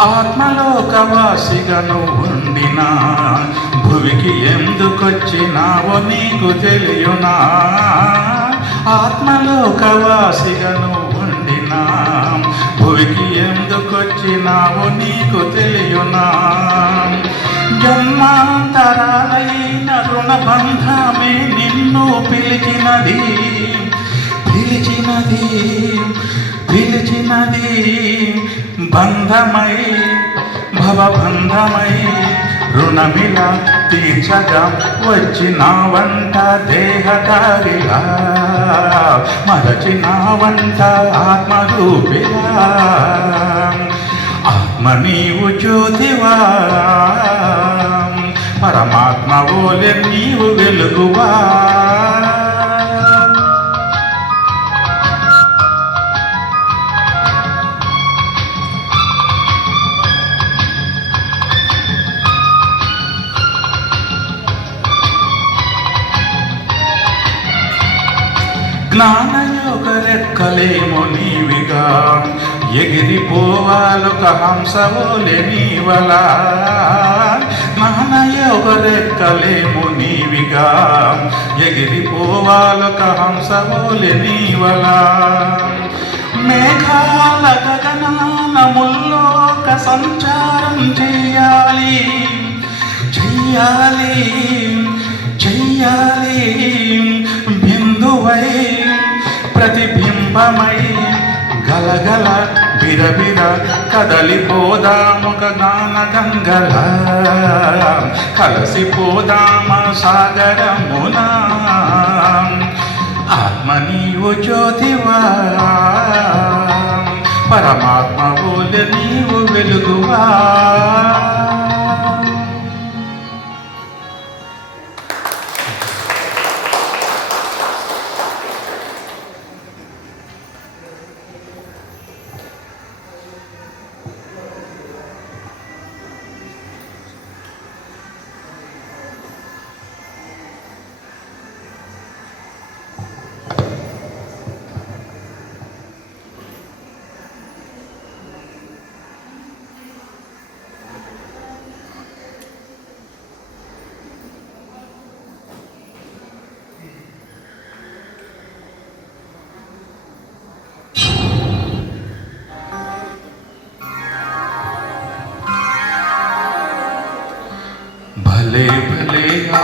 ఆత్మలోకవాసిగను ఉండినా భువికి ఎందుకొచ్చినావో నీకు తెలియునా? ఆత్మలోకవాసిగను ఉండినా భువికి ఎందుకొచ్చినావో నీకు తెలియునా? జన్మాంతరాలైన రుణబంధమే నిన్ను పిలిచినది. పిలిచినది పిలిచినది బంధమై భవబంధమై రుణమిల తీర్చగా వచ్చిన వంట దేహదారిలా మరచిన వంట ఆత్మరూపిలా. ఆత్మ నీవు జ్యోతివా పరమాత్మ ఓలె నీవు వెలుగువా. జ్ఞానయోగ రెక్కలేమో నీవిగా. ఎగిరిపోవాలొక హంసవోలే నీవలా జ్ఞానయోగ రెక్కలేమో నీవిగా. ఎగిరిపోవాలొక హంసవోలే నీవలా మేఘాల గగనానముల్లోక సంచారం చెయ్యాలి చెయ్యాలి చెయ్యాలి. గలగల బిరబిర కదలిపోదాముక గాన గంగల. కలసిపోదామ సాగరమున. ఆత్మ నీవు జ్యోతివా. పరమాత్మ ఓలె నీవు వెలుగువా.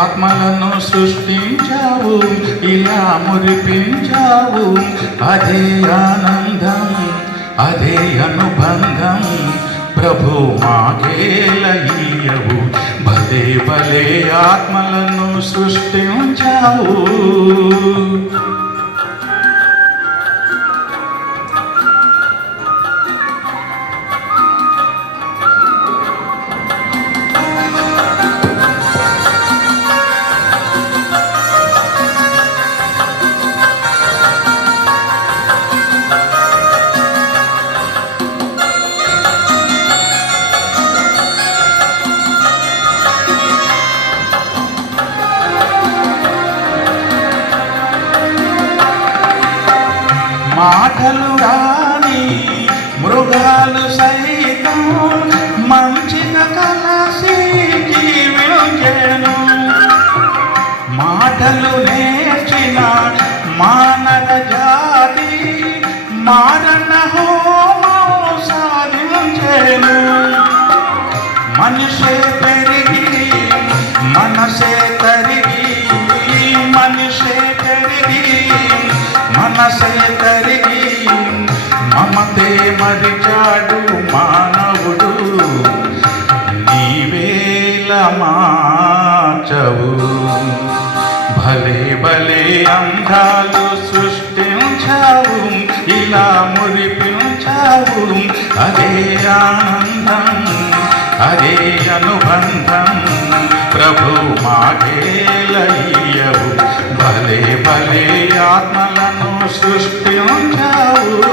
ఆత్మలను సృష్టించావు ఇలా మురిపించావు. అదే ఆనందం అదే అనుబంధం ప్రభు మాకేలయ్యవు భలే భలే ఆత్మలను సృష్టించావు. మాటలు రాని మృగాలు సైతం మంచిన కలసి జీవించెను మాటలు నేర్చిన మానవ జాతి మా మార్చవు. భలే భలే అందాలు సృష్టించావు ఇలా మురిపించావు. అదే ఆనందం అదే అనుబంధం ప్రభు మాకేలయ్యవు భలే భలే ఆత్మలను సృష్టించావు.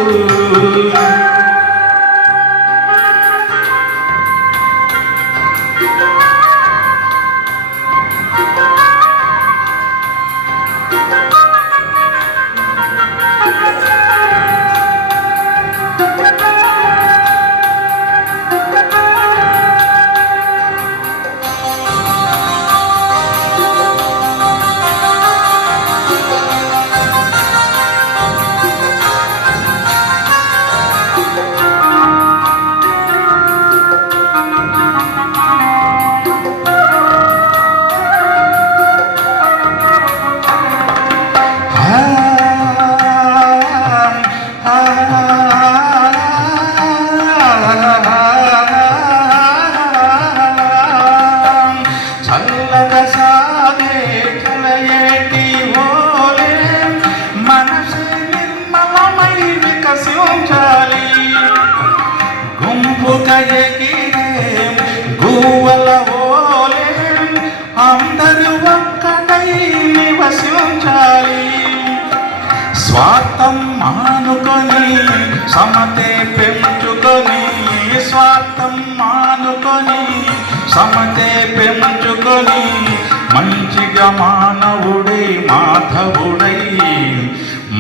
స్వార్థం మానుకొని సమతే పెంచుకొని స్వార్థం మానుకొని సమతే పెంచు మంచిగా మానవుడై మాధవుడై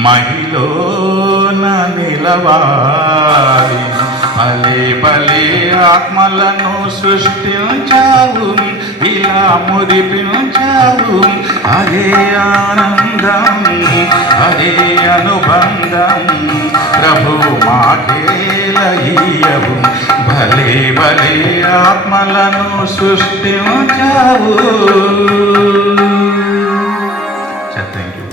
మహిళన నిలవాలి. భలే భలే ఆత్మలను సృష్టించావు ఇలా మురిపించావు అదే ఆనందం అదే అనుబంధం ప్రభు మాటేలయ్యవు భలే భలే ఆత్మలను సృష్టించావు. Thank you